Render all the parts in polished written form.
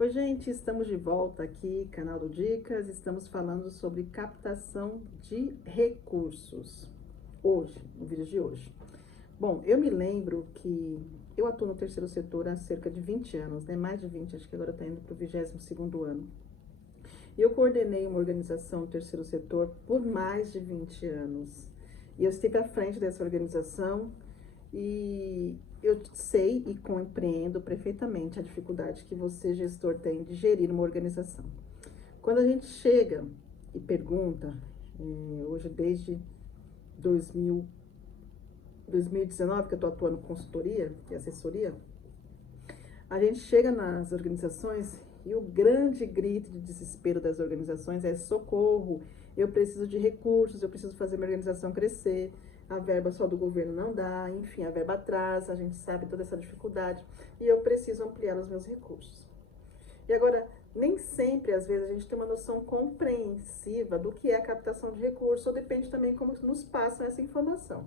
Oi, gente, estamos de volta aqui, canal do Dicas. Estamos falando sobre captação de recursos hoje, no vídeo de hoje. Bom, eu me lembro que eu atuo no terceiro setor há cerca de 20 anos, né? Mais de 20, acho que agora está indo para o 22º ano. E eu coordenei uma organização no terceiro setor por mais de 20 anos. E eu estive à frente dessa organização e eu sei e compreendo perfeitamente a dificuldade que você, gestor, tem de gerir uma organização. Quando a gente chega e pergunta, hoje desde 2019, que eu estou atuando em consultoria e assessoria, a gente chega nas organizações e o grande grito de desespero das organizações é: socorro, eu preciso de recursos, eu preciso fazer minha organização crescer, a verba só do governo não dá, enfim, a verba atrasa, a gente sabe toda essa dificuldade e eu preciso ampliar os meus recursos. E agora, nem sempre, às vezes, a gente tem uma noção compreensiva do que é a captação de recursos, ou depende também como nos passam essa informação.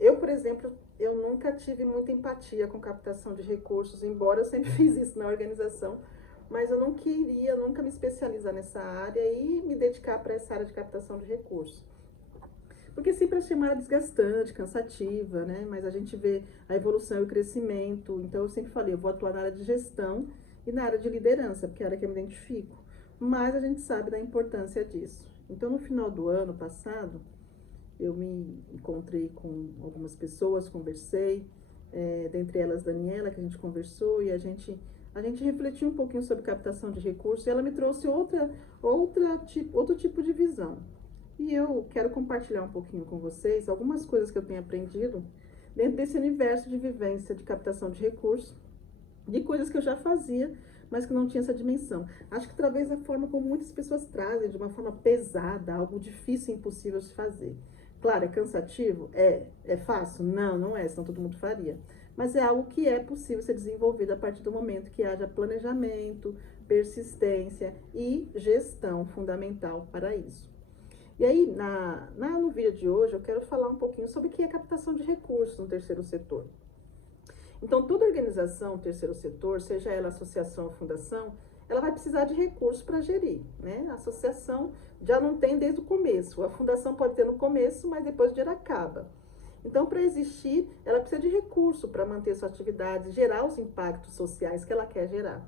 Eu, por exemplo, eu nunca tive muita empatia com captação de recursos, embora eu sempre fiz isso na organização, mas eu não queria nunca me especializar nessa área e me dedicar para essa área de captação de recursos. Porque sempre achei uma área desgastante, cansativa, né? Mas a gente vê a evolução e o crescimento. Então eu sempre falei, eu vou atuar na área de gestão e na área de liderança, porque é a área que eu me identifico. Mas a gente sabe da importância disso. Então no final do ano passado, eu me encontrei com algumas pessoas, conversei, dentre elas Daniela, que a gente conversou, e a gente refletiu um pouquinho sobre captação de recursos, e ela me trouxe outro tipo de visão. E eu quero compartilhar um pouquinho com vocês algumas coisas que eu tenho aprendido dentro desse universo de vivência de captação de recursos, de coisas que eu já fazia, mas que não tinha essa dimensão. Acho que talvez a forma como muitas pessoas trazem, de uma forma pesada, algo difícil e impossível de fazer. Claro, é cansativo? É fácil? Não, não é, senão todo mundo faria. Mas é algo que é possível ser desenvolvido a partir do momento que haja planejamento, persistência e gestão fundamental para isso. E aí, no vídeo de hoje, eu quero falar um pouquinho sobre o que é captação de recursos no terceiro setor. Então, toda organização, terceiro setor, seja ela associação ou fundação, ela vai precisar de recursos para gerir, né? A associação já não tem desde o começo, a fundação pode ter no começo, mas depois o dinheiro acaba. Então, para existir, ela precisa de recurso para manter sua atividade, gerar os impactos sociais que ela quer gerar.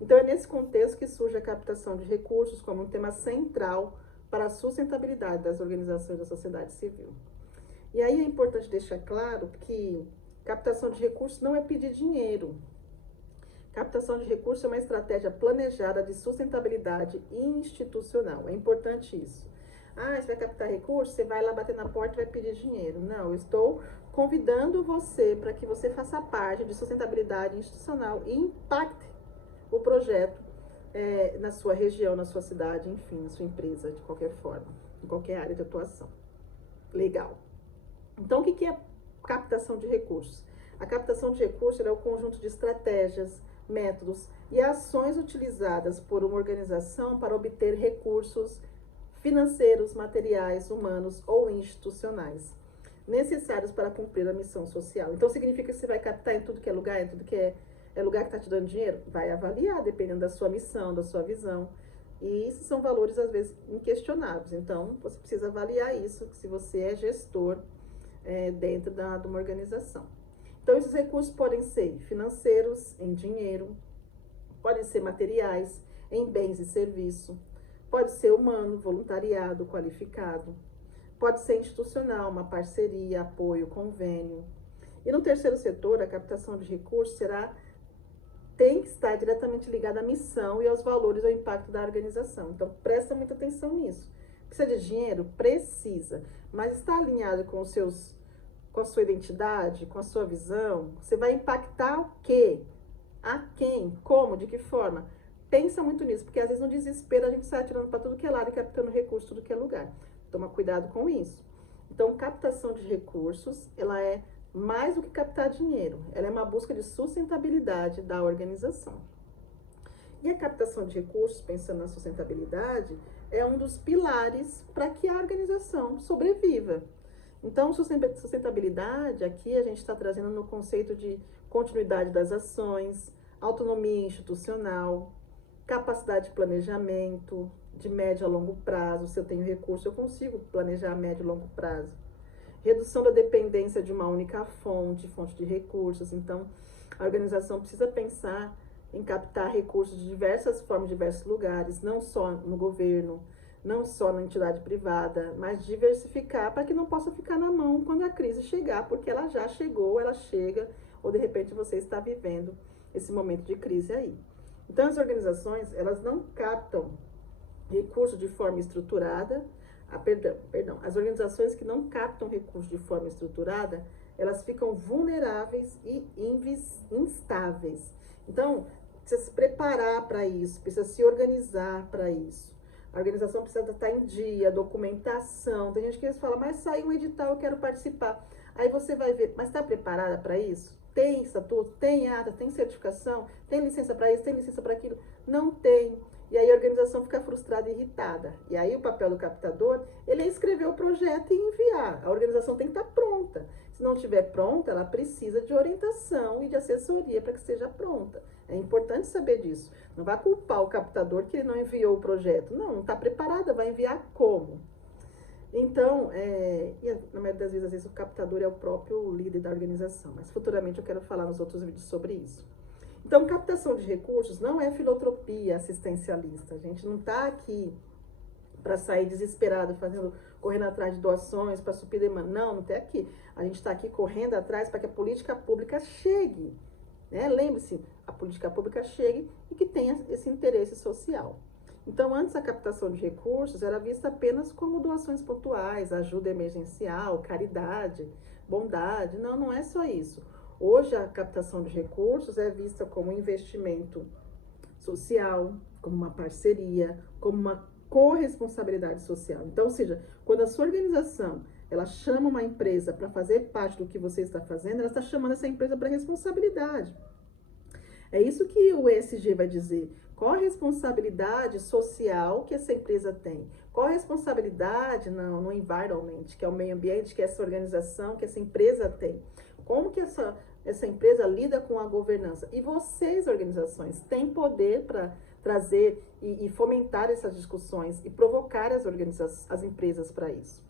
Então, é nesse contexto que surge a captação de recursos como um tema central para a sustentabilidade das organizações da sociedade civil. E aí é importante deixar claro que captação de recursos não é pedir dinheiro. Captação de recursos é uma estratégia planejada de sustentabilidade institucional. É importante isso. Ah, você vai captar recursos, você vai lá bater na porta e vai pedir dinheiro. Não, eu estou convidando você para que você faça parte de sustentabilidade institucional e impacte o projeto na sua região, na sua cidade, enfim, na sua empresa, de qualquer forma, em qualquer área de atuação. Legal. Então, o que é captação de recursos? A captação de recursos é o conjunto de estratégias, métodos e ações utilizadas por uma organização para obter recursos financeiros, materiais, humanos ou institucionais necessários para cumprir a missão social. Então, significa que você vai captar em tudo que é lugar, em tudo que é lugar que está te dando dinheiro? Vai avaliar, dependendo da sua missão, da sua visão. E isso são valores, às vezes, inquestionáveis. Então, você precisa avaliar isso, se você é gestor dentro de uma organização. Então, esses recursos podem ser financeiros, em dinheiro, podem ser materiais, em bens e serviços, pode ser humano, voluntariado, qualificado, pode ser institucional, uma parceria, apoio, convênio. E no terceiro setor, a captação de recursos tem que estar diretamente ligada à missão e aos valores ou impacto da organização. Então, presta muita atenção nisso. Precisa de dinheiro? Precisa. Mas está alinhado com a sua identidade, com a sua visão? Você vai impactar o quê? A quem? Como? De que forma? Pensa muito nisso, porque às vezes no desespero a gente sai atirando para tudo que é lado e captando recurso, tudo que é lugar. Toma cuidado com isso. Então, captação de recursos, ela é mais do que captar dinheiro, ela é uma busca de sustentabilidade da organização. E a captação de recursos, pensando na sustentabilidade, é um dos pilares para que a organização sobreviva. Então, sustentabilidade, aqui a gente está trazendo no conceito de continuidade das ações, autonomia institucional, capacidade de planejamento, de médio a longo prazo. Se eu tenho recurso, eu consigo planejar a médio e longo prazo. Redução da dependência de uma única fonte de recursos. Então, a organização precisa pensar em captar recursos de diversas formas, de diversos lugares, não só no governo, não só na entidade privada, mas diversificar para que não possa ficar na mão quando a crise chegar, porque ela já chegou, ela chega, ou de repente você está vivendo esse momento de crise aí. Então, as organizações, elas não captam recursos de forma estruturada. As organizações que não captam recursos de forma estruturada, elas ficam vulneráveis e instáveis. Então, precisa se preparar para isso, precisa se organizar para isso. A organização precisa estar em dia, documentação. Tem gente que fala, mas saiu um edital, eu quero participar. Aí você vai ver, mas está preparada para isso? Tem estatuto, tem ata, tem certificação, tem licença para isso, tem licença para aquilo? Não tem. E aí a organização fica frustrada e irritada. E aí o papel do captador, ele é escrever o projeto e enviar. A organização tem que estar pronta. Se não estiver pronta, ela precisa de orientação e de assessoria para que esteja pronta. É importante saber disso. Não vai culpar o captador que ele não enviou o projeto. Não está preparada, vai enviar como? Então, na maioria das vezes, às vezes o captador é o próprio líder da organização. Mas futuramente eu quero falar nos outros vídeos sobre isso. Então, captação de recursos não é filantropia assistencialista. A gente não está aqui para sair desesperado, correndo atrás de doações, para suprir demanda. Não está aqui. A gente está aqui correndo atrás para que a política pública chegue. Né? Lembre-se, a política pública chegue e que tenha esse interesse social. Então, antes a captação de recursos era vista apenas como doações pontuais, ajuda emergencial, caridade, bondade. Não, não é só isso. Hoje, a captação de recursos é vista como um investimento social, como uma parceria, como uma corresponsabilidade social. Então, ou seja, quando a sua organização ela chama uma empresa para fazer parte do que você está fazendo, ela está chamando essa empresa para responsabilidade. É isso que o ESG vai dizer. Qual a responsabilidade social que essa empresa tem? Qual a responsabilidade no environment, que é o meio ambiente, que essa organização, que essa empresa tem? Como que essa empresa lida com a governança? E vocês, organizações, têm poder para trazer e fomentar essas discussões e provocar as empresas para isso,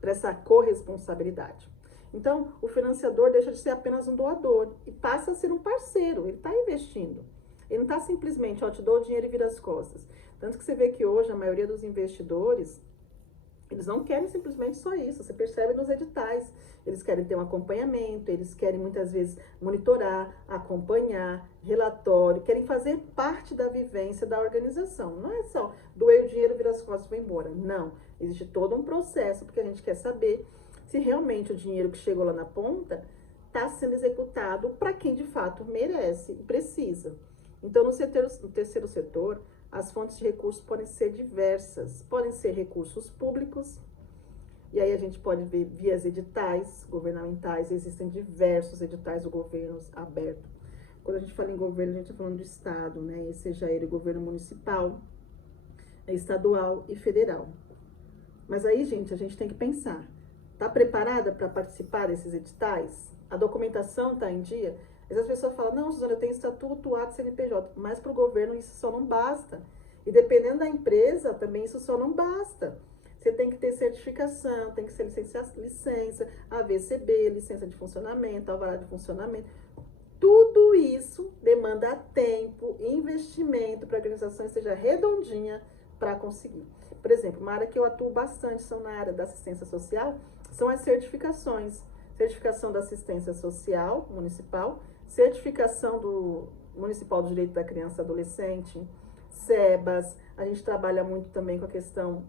para essa corresponsabilidade. Então, o financiador deixa de ser apenas um doador e passa a ser um parceiro, ele está investindo. Ele não está simplesmente, te dou o dinheiro e vira as costas. Tanto que você vê que hoje a maioria dos investidores, eles não querem simplesmente só isso, você percebe nos editais. Eles querem ter um acompanhamento, eles querem muitas vezes monitorar, acompanhar, relatório, querem fazer parte da vivência da organização. Não é só doei o dinheiro, vira as costas e vai embora. Não, existe todo um processo, porque a gente quer saber se realmente o dinheiro que chegou lá na ponta está sendo executado para quem de fato merece e precisa. Então, no terceiro setor, as fontes de recursos podem ser diversas. Podem ser recursos públicos, e aí a gente pode ver vias editais governamentais, existem diversos editais do governo aberto. Quando a gente fala em governo, a gente está falando do Estado, né? Seja ele governo municipal, estadual e federal. Mas aí, gente, a gente tem que pensar. Está preparada para participar desses editais? A documentação está em dia? Às vezes as pessoas falam, não, Suzana, eu tenho estatuto, ato, CNPJ, mas para o governo isso só não basta. E dependendo da empresa, também isso só não basta. Você tem que ter certificação, tem que ser licença, AVCB, licença de funcionamento, alvará de funcionamento. Tudo isso demanda tempo, investimento para a organização seja redondinha para conseguir. Por exemplo, uma área que eu atuo bastante são na área da assistência social, são as certificações. Certificação da assistência social municipal, certificação do Municipal do Direito da Criança e Adolescente, SEBAS, a gente trabalha muito também com a questão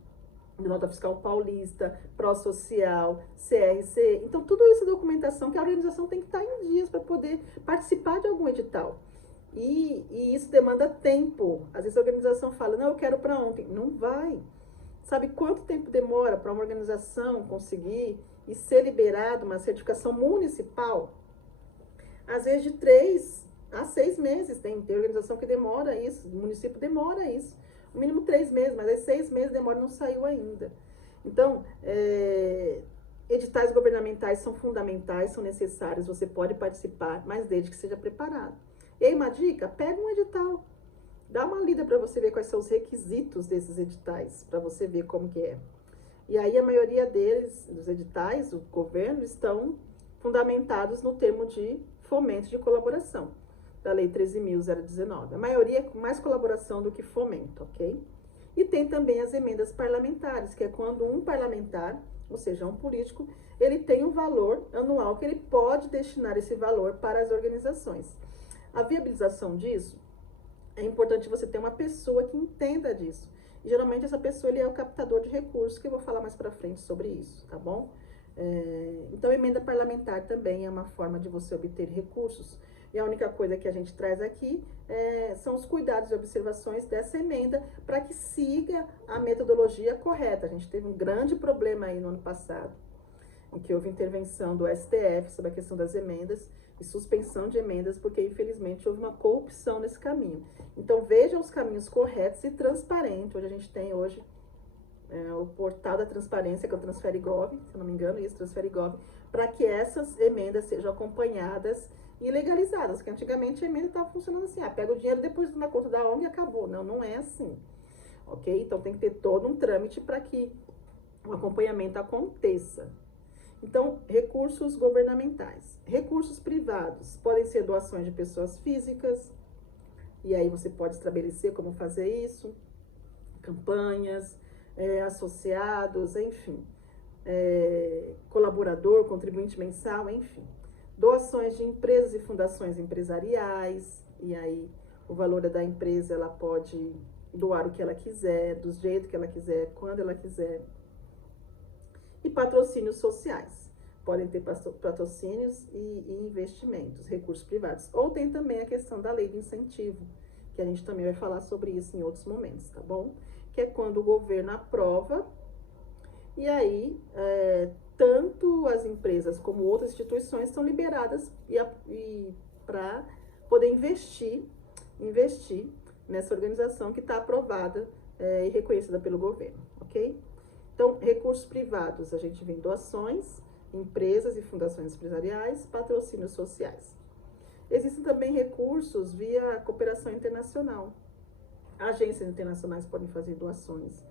de nota fiscal paulista, pró-social, CRC. Então, tudo isso é documentação que a organização tem que estar em dias para poder participar de algum edital. E isso demanda tempo. Às vezes a organização fala, não, eu quero para ontem. Não vai. Sabe quanto tempo demora para uma organização conseguir e ser liberado uma certificação municipal? Às vezes de 3 a 6 meses. Tem organização que demora isso, o município demora isso. No mínimo 3 meses, mas aí 6 meses demora e não saiu ainda. Então, editais governamentais são fundamentais, são necessários, você pode participar, mas desde que seja preparado. E aí, uma dica, pega um edital, dá uma lida para você ver quais são os requisitos desses editais, para você ver como que é. E aí a maioria deles, dos editais do governo, estão fundamentados no termo de fomento de colaboração, da Lei 13.019. A maioria é com mais colaboração do que fomento, ok? E tem também as emendas parlamentares, que é quando um parlamentar, ou seja, um político, ele tem um valor anual que ele pode destinar esse valor para as organizações. A viabilização disso, é importante você ter uma pessoa que entenda disso. E, geralmente essa pessoa ele é o captador de recursos, que eu vou falar mais para frente sobre isso, tá bom? Então, emenda parlamentar também é uma forma de você obter recursos. E a única coisa que a gente traz aqui são os cuidados e observações dessa emenda para que siga a metodologia correta. A gente teve um grande problema aí no ano passado, em que houve intervenção do STF sobre a questão das emendas e suspensão de emendas, porque infelizmente houve uma corrupção nesse caminho. Então veja os caminhos corretos e transparentes. Hoje a gente tem o portal da transparência, que é o Transferigov, se eu não me engano, isso, Transferigov, para que essas emendas sejam acompanhadas e legalizadas, porque antigamente a emenda estava funcionando assim, pega o dinheiro depois na conta da ONG e acabou. Não, não é assim, ok? Então tem que ter todo um trâmite para que o acompanhamento aconteça. Então, recursos governamentais. Recursos privados podem ser doações de pessoas físicas, e aí você pode estabelecer como fazer isso, campanhas, associados, enfim, colaborador, contribuinte mensal, enfim. Doações de empresas e fundações empresariais, e aí o valor da empresa, ela pode doar o que ela quiser, do jeito que ela quiser, quando ela quiser. E patrocínios sociais. Podem ter patrocínios e investimentos, recursos privados. Ou tem também a questão da lei de incentivo, que a gente também vai falar sobre isso em outros momentos, tá bom? Que é quando o governo aprova, e aí tanto as empresas como outras instituições são liberadas para poder investir nessa organização que está aprovada e reconhecida pelo governo, ok? Então, recursos privados, a gente vê doações, empresas e fundações empresariais, patrocínios sociais. Existem também recursos via cooperação internacional. Agências internacionais podem fazer doações.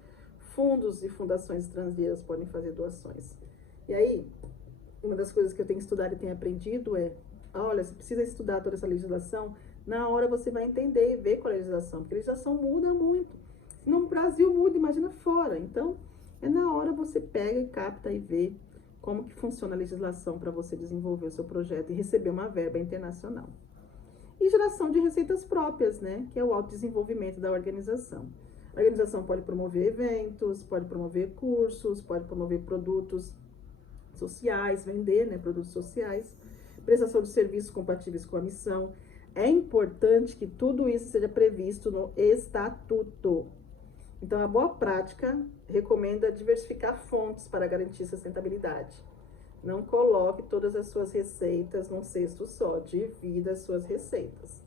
Fundos e fundações estrangeiras podem fazer doações. E aí, uma das coisas que eu tenho estudado e tenho aprendido olha, você precisa estudar toda essa legislação, na hora você vai entender e ver qual é a legislação, porque a legislação muda muito. Se no Brasil muda, imagina fora. Então, na hora você pega e capta e vê como que funciona a legislação para você desenvolver o seu projeto e receber uma verba internacional. E geração de receitas próprias, né? Que é o autodesenvolvimento da organização. A organização pode promover eventos, pode promover cursos, pode promover produtos sociais, vender, né, produtos sociais, prestação de serviços compatíveis com a missão. É importante que tudo isso seja previsto no estatuto. Então, a boa prática recomenda diversificar fontes para garantir sustentabilidade. Não coloque todas as suas receitas num cesto só, divida as suas receitas.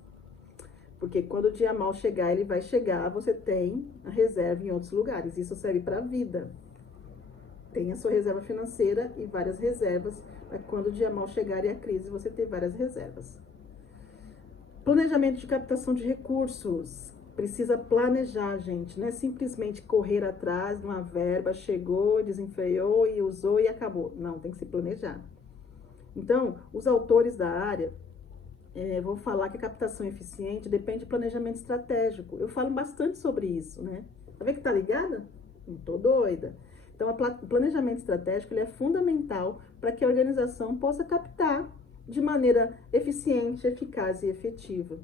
Porque quando o dia mal chegar, ele vai chegar, você tem a reserva em outros lugares. Isso serve para a vida. Tem a sua reserva financeira e várias reservas, para quando o dia mal chegar e a crise, você ter várias reservas. Planejamento de captação de recursos. Precisa planejar, gente. Não é simplesmente correr atrás de uma verba, chegou, desenfreou e usou e acabou. Não, tem que se planejar. Então, os autores da área vão falar que a captação eficiente depende de planejamento estratégico. Eu falo bastante sobre isso, né? Tá vendo que tá ligada? Não tô doida. Então, o planejamento estratégico ele é fundamental para que a organização possa captar de maneira eficiente, eficaz e efetiva.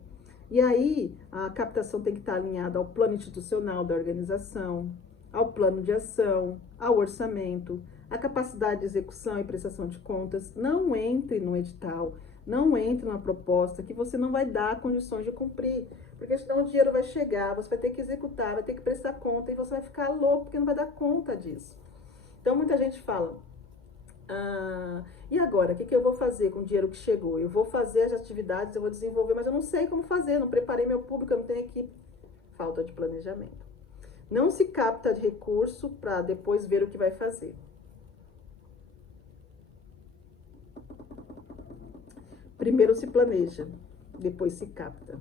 E aí, a captação tem que estar alinhada ao plano institucional da organização, ao plano de ação, ao orçamento, à capacidade de execução e prestação de contas. Não entre no edital, não entre numa proposta que você não vai dar condições de cumprir, porque senão o dinheiro vai chegar, você vai ter que executar, vai ter que prestar conta e você vai ficar louco porque não vai dar conta disso. Então, muita gente fala, e agora, o que eu vou fazer com o dinheiro que chegou? Eu vou fazer as atividades, eu vou desenvolver, mas eu não sei como fazer, não preparei meu público, eu não tenho equipe. Falta de planejamento. Não se capta de recurso para depois ver o que vai fazer. Primeiro se planeja. depois se capta.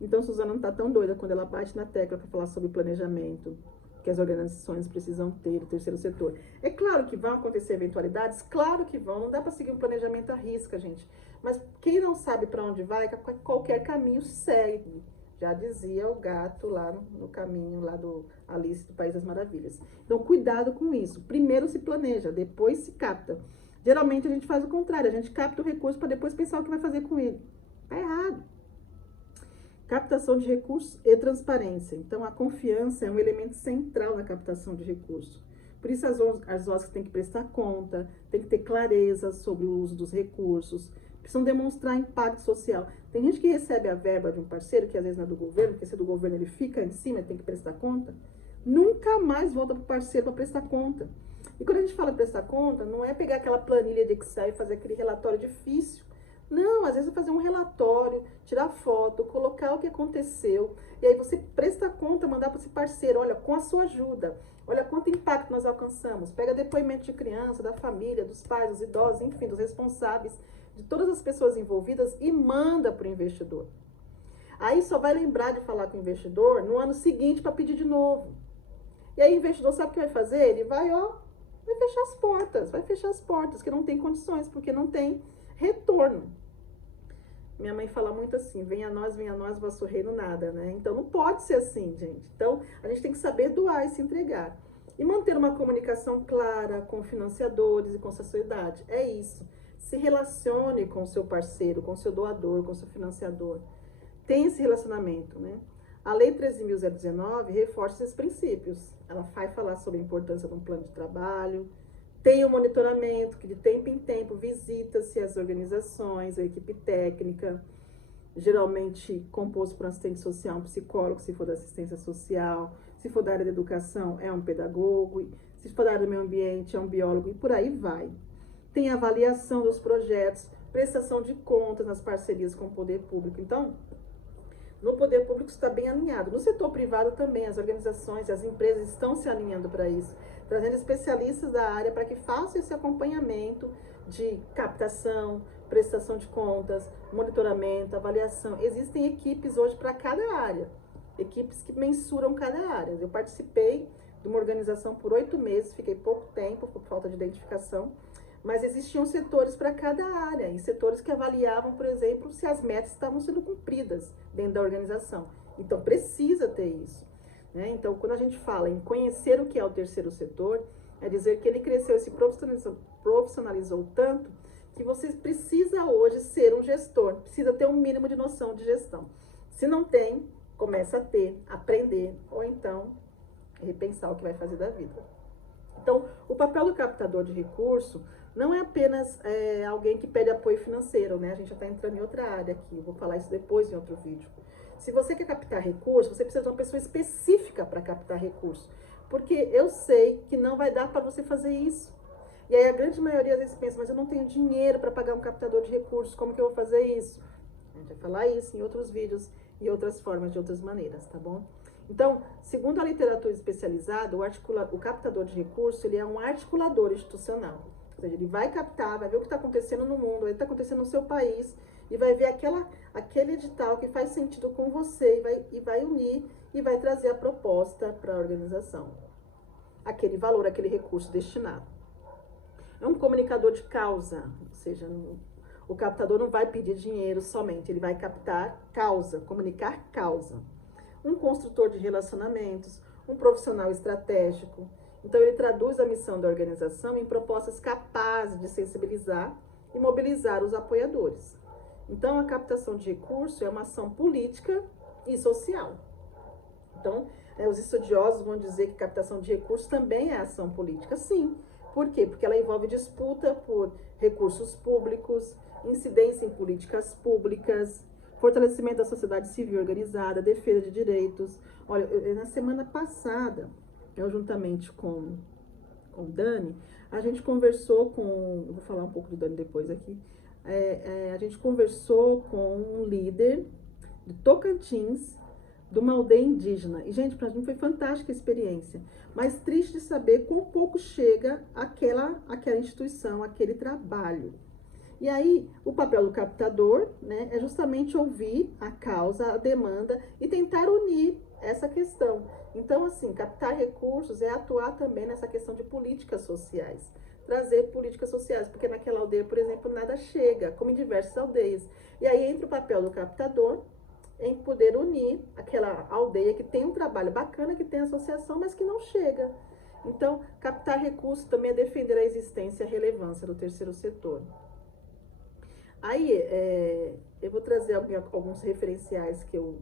Então, Suzana não está tão doida quando ela bate na tecla para falar sobre planejamento que as organizações precisam ter, o terceiro setor. É claro que vão acontecer eventualidades, claro que vão, não dá para seguir um planejamento à risca, gente. Mas quem não sabe para onde vai, qualquer caminho segue. Já dizia o gato lá no caminho lá do Alice do País das Maravilhas. Então, cuidado com isso. Primeiro se planeja, depois se capta. Geralmente a gente faz o contrário, a gente capta o recurso para depois pensar o que vai fazer com ele. Tá errado. Captação de recursos e transparência. Então, a confiança é um elemento central na captação de recursos. Por isso, as OSCs têm que prestar conta, têm que ter clareza sobre o uso dos recursos, precisam demonstrar impacto social. Tem gente que recebe a verba de um parceiro, que às vezes não é do governo, porque se é do governo ele fica em cima, ele tem que prestar conta, nunca mais volta para o parceiro para prestar conta. E quando a gente fala prestar conta, não é pegar aquela planilha de Excel e fazer aquele relatório difícil. Não, às vezes é fazer um relatório, tirar foto, colocar o que aconteceu, e aí você presta conta, mandar para esse parceiro, olha, com a sua ajuda, olha quanto impacto nós alcançamos. Pega depoimento de criança, da família, dos pais, dos idosos, enfim, dos responsáveis, de todas as pessoas envolvidas e manda para o investidor. Aí só vai lembrar de falar com o investidor no ano seguinte para pedir de novo. E aí o investidor sabe o que vai fazer? Ele vai vai fechar as portas, que não tem condições, porque não tem retorno. Minha mãe fala muito assim, venha a nós, vosso reino nada, né? Então não pode ser assim, gente. Então a gente tem que saber doar e se entregar. E manter uma comunicação clara com financiadores e com a sociedade. É isso. Se relacione com o seu parceiro, com o seu doador, com o seu financiador. Tem esse relacionamento, né? A Lei 13.019 reforça esses princípios. Ela vai falar sobre a importância de um plano de trabalho, tem o monitoramento, que de tempo em tempo visita-se as organizações, a equipe técnica, geralmente composto por um assistente social, um psicólogo, se for da assistência social, se for da área da educação, é um pedagogo, se for da área do meio ambiente, é um biólogo, e por aí vai. Tem avaliação dos projetos, prestação de contas nas parcerias com o poder público. Então, no poder público está bem alinhado. No setor privado também, as organizações, as empresas estão se alinhando para isso, trazendo especialistas da área para que façam esse acompanhamento de captação, prestação de contas, monitoramento, avaliação. Existem equipes hoje para cada área, equipes que mensuram cada área. Eu participei de uma organização por 8 meses, fiquei pouco tempo por falta de identificação, mas existiam setores para cada área, e setores que avaliavam, por exemplo, se as metas estavam sendo cumpridas dentro da organização. Então, precisa ter isso, né? Então, quando a gente fala em conhecer o que é o terceiro setor, é dizer que ele cresceu e se profissionalizou tanto que você precisa hoje ser um gestor, precisa ter um mínimo de noção de gestão. Se não tem, começa a ter, aprender, ou então repensar o que vai fazer da vida. Então, o papel do captador de recurso não é apenas alguém que pede apoio financeiro, né? A gente já está entrando em outra área aqui, vou falar isso depois em outro vídeo. Se você quer captar recurso, você precisa de uma pessoa específica para captar recurso, porque eu sei que não vai dar para você fazer isso. E aí a grande maioria às vezes pensa, mas eu não tenho dinheiro para pagar um captador de recursos, como que eu vou fazer isso? A gente vai falar isso em outros vídeos e outras formas, de outras maneiras, tá bom? Então, segundo a literatura especializada, o captador de recursos, ele é um articulador institucional. Ou seja, ele vai captar, vai ver o que está acontecendo no mundo, o que está acontecendo no seu país, e vai ver aquele edital que faz sentido com você, e vai unir, e vai trazer a proposta para a organização. Aquele valor, aquele recurso destinado. É um comunicador de causa, ou seja, o captador não vai pedir dinheiro somente, ele vai captar causa, comunicar causa. Um construtor de relacionamentos, um profissional estratégico. Então, ele traduz a missão da organização em propostas capazes de sensibilizar e mobilizar os apoiadores. Então, a captação de recursos é uma ação política e social. Então, os estudiosos vão dizer que captação de recursos também é ação política. Sim. Por quê? Porque ela envolve disputa por recursos públicos, incidência em políticas públicas, fortalecimento da sociedade civil organizada, defesa de direitos. Olha, na semana passada, eu juntamente com o Dani, a gente conversou com, vou falar um pouco do Dani depois aqui, a gente conversou com um líder de Tocantins, de uma aldeia indígena. E, gente, pra mim foi fantástica a experiência, mas triste de saber quão pouco chega aquela instituição, aquele trabalho. E aí, o papel do captador, né, é justamente ouvir a causa, a demanda e tentar unir essa questão. Então, assim, captar recursos é atuar também nessa questão de políticas sociais. Trazer políticas sociais, porque naquela aldeia, por exemplo, nada chega, como em diversas aldeias. E aí entra o papel do captador em poder unir aquela aldeia que tem um trabalho bacana, que tem associação, mas que não chega. Então, captar recursos também é defender a existência e a relevância do terceiro setor. Aí, eu vou trazer alguns referenciais que eu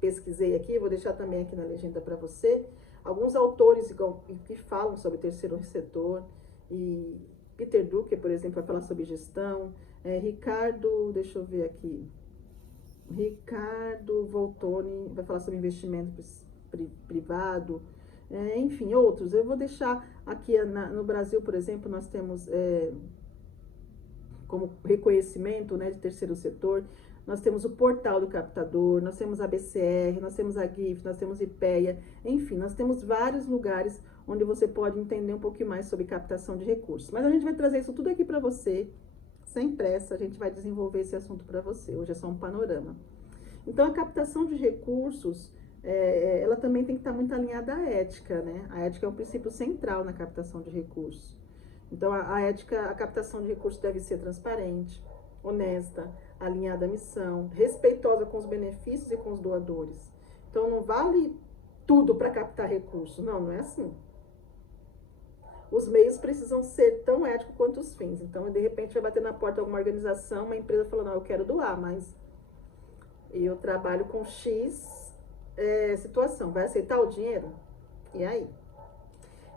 pesquisei aqui, vou deixar também aqui na legenda para você, alguns autores que falam sobre o terceiro setor, e Peter Drucker, por exemplo, vai falar sobre gestão, Ricardo, deixa eu ver aqui, Ricardo Voltoni vai falar sobre investimento privado, enfim, outros. Eu vou deixar aqui no Brasil, por exemplo, nós temos como reconhecimento, né, de terceiro setor, nós temos o portal do captador, nós temos a BCR, nós temos a GIF, nós temos IPEA, enfim, nós temos vários lugares onde você pode entender um pouquinho mais sobre captação de recursos. Mas a gente vai trazer isso tudo aqui para você, sem pressa, a gente vai desenvolver esse assunto para você. Hoje é só um panorama. Então, a captação de recursos, ela também tem que estar muito alinhada à ética, né? A ética é um princípio central na captação de recursos. Então, a ética, a captação de recursos deve ser transparente, honesta, alinhada à missão, respeitosa com os benefícios e com os doadores. Então, não vale tudo para captar recursos. Não, não é assim. Os meios precisam ser tão éticos quanto os fins. Então, de repente, vai bater na porta de alguma organização, uma empresa falando, não, eu quero doar, mas eu trabalho com X situação. Vai aceitar o dinheiro? E aí?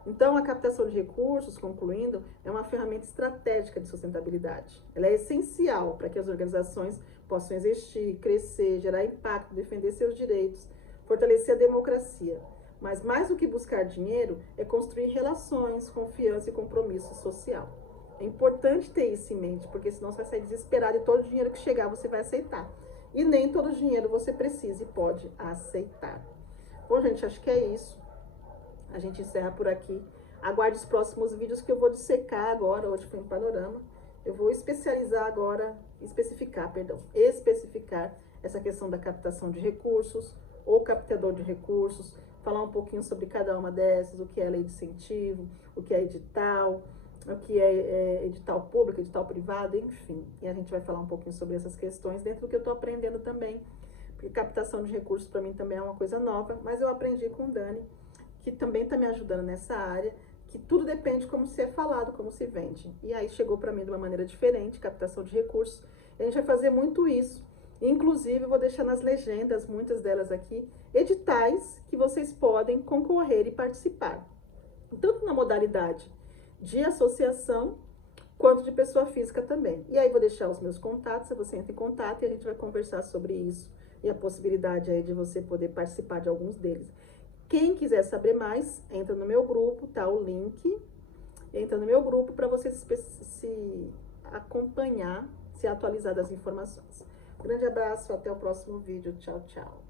Então, a captação de recursos, concluindo, é uma ferramenta estratégica de sustentabilidade. Ela é essencial para que as organizações possam existir, crescer, gerar impacto, defender seus direitos, fortalecer a democracia. Mas mais do que buscar dinheiro, é construir relações, confiança e compromisso social. É importante ter isso em mente, porque senão você vai sair desesperado e todo o dinheiro que chegar você vai aceitar. E nem todo o dinheiro você precisa e pode aceitar. Bom, gente, acho que é isso. A gente encerra por aqui. Aguarde os próximos vídeos que eu vou dissecar agora. Hoje foi um panorama. Eu vou especificar essa questão da captação de recursos, ou captador de recursos, falar um pouquinho sobre cada uma dessas, o que é lei de incentivo, o que é edital, o que é edital público, edital privado, enfim. E a gente vai falar um pouquinho sobre essas questões dentro do que eu estou aprendendo também, porque captação de recursos para mim também é uma coisa nova, mas eu aprendi com o Dani, que também está me ajudando nessa área, que tudo depende de como se é falado, como se vende. E aí chegou para mim de uma maneira diferente, captação de recursos. E a gente vai fazer muito isso. Inclusive, eu vou deixar nas legendas, muitas delas aqui, editais que vocês podem concorrer e participar. Tanto na modalidade de associação, quanto de pessoa física também. E aí vou deixar os meus contatos, você entra em contato e a gente vai conversar sobre isso e a possibilidade aí de você poder participar de alguns deles. Quem quiser saber mais, entra no meu grupo, tá o link. Entra no meu grupo para você se acompanhar, se atualizar das informações. Grande abraço, até o próximo vídeo. Tchau, tchau.